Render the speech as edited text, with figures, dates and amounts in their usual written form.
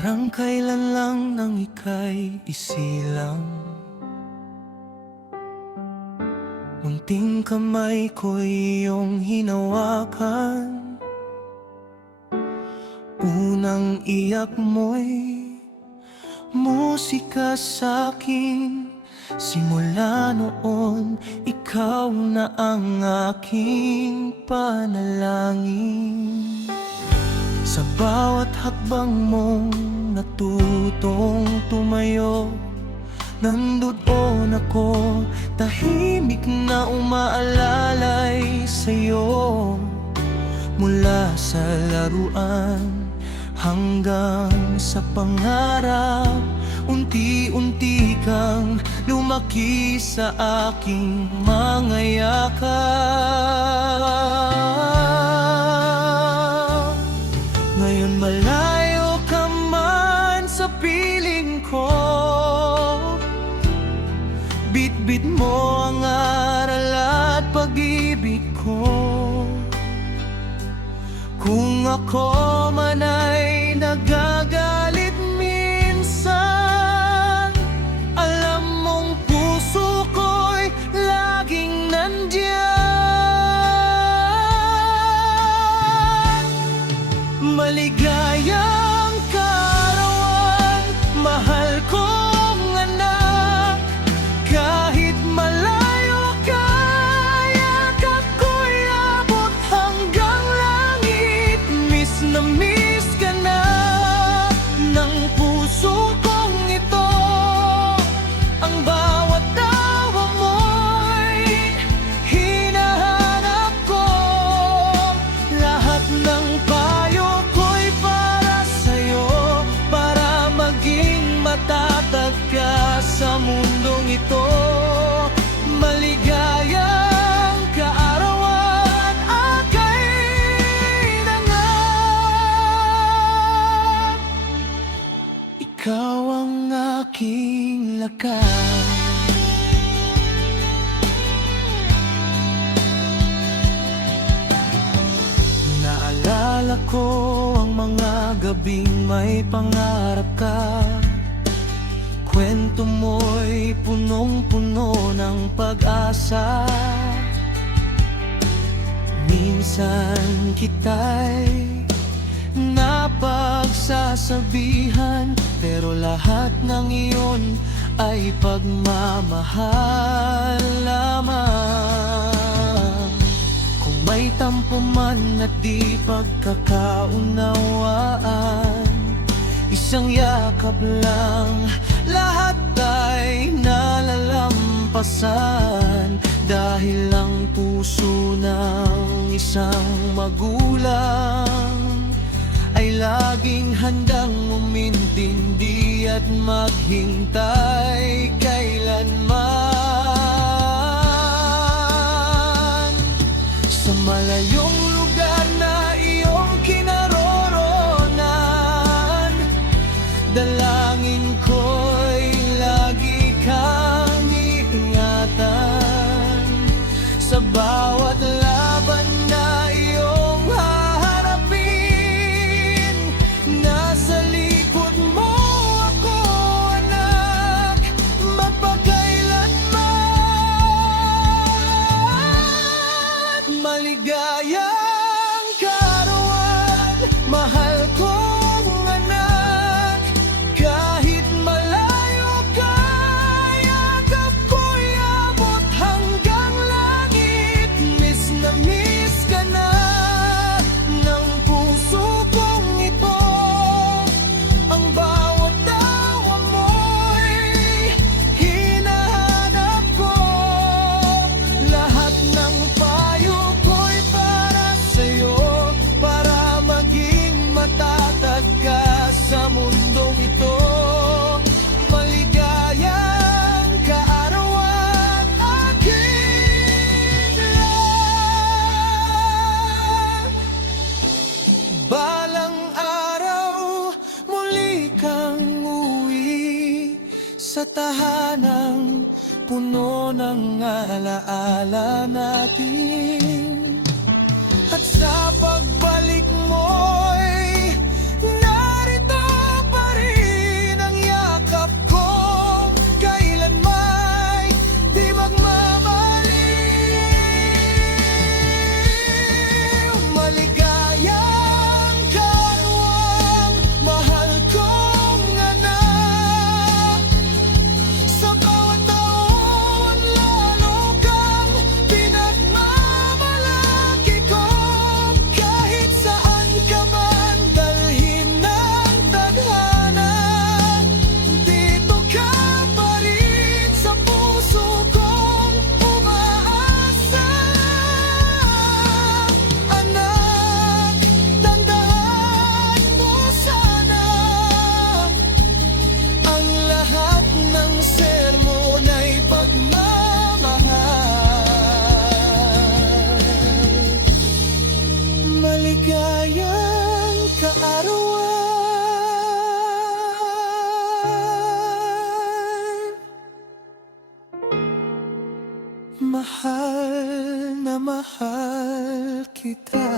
Parang kailan lang nang ika'y isilang, munting kamay ko'y iyong hinawakan. Unang iyak mo'y musika sa'kin. Simula noon, ikaw na ang aking panalangin. Sa bawat hakbang mong natutong tumayo, nandoon ako, tahimik na umaalalay sa'yo. Mula sa laruan hanggang sa pangarap, unti-unti kang lumaki sa aking mga yakap. Ngayon malayo ka man sa piling ko, bitbit mo ang aral at pag-ibig ko. Kung ako man ay nagagalit minsan, alam mong puso ko'y laging nandiyan. Maligayang kaarawan, mahal kong anak. Kahit malayo ka, yakap ko'y abot hanggang langit. Miss na miss ka na ng puso kong ito. Ang bawat tawa mo'y hinahanap ko. Lahat ng payo ko'y para sa'yo, para maging matatag ka sa mundong ito. Maligayang kaarawan, akay nangarap. Ikaw ang aking lakas. Naalala ko ang mga gabing may pangarap ka. Kwento mo'y punong-puno ng pag-asa. Minsan kita'y napagsasabihan, pero lahat ng iyon ay pagmamahal lamang. Kung may tampo man at di pagkakaunawaan, isang yakap lang, lahat ay nalalampasan. Dahil ang puso ng isang magulang ay laging handang umintindi at maghintay kailanman. Sa malayong lugar na iyong kinaroroonan, dalangin ko'y lagi kang iingatan. Sa bawat laban na iyong haharapin, nasa likod mo ako, anak, magpakailanman. Maligayang kaarawan, mahal kong anak. Kahit malayo ka, yakap ko'y abot hanggang langit. Miss na miss ka na ng puso kong ito. Ang bawat tawa mo'y hinahanap ko. Lahat ng payo ko'y para sa'yo, para maging matatag ka sa mundong ito. Maligayang kaarawan, aking lang. Balang araw, muli kang uwi sa tahanang puno ng alaala natin. At sa pagbalik mo'y narito pa maligayang kaarawan. Mahal na mahal kita.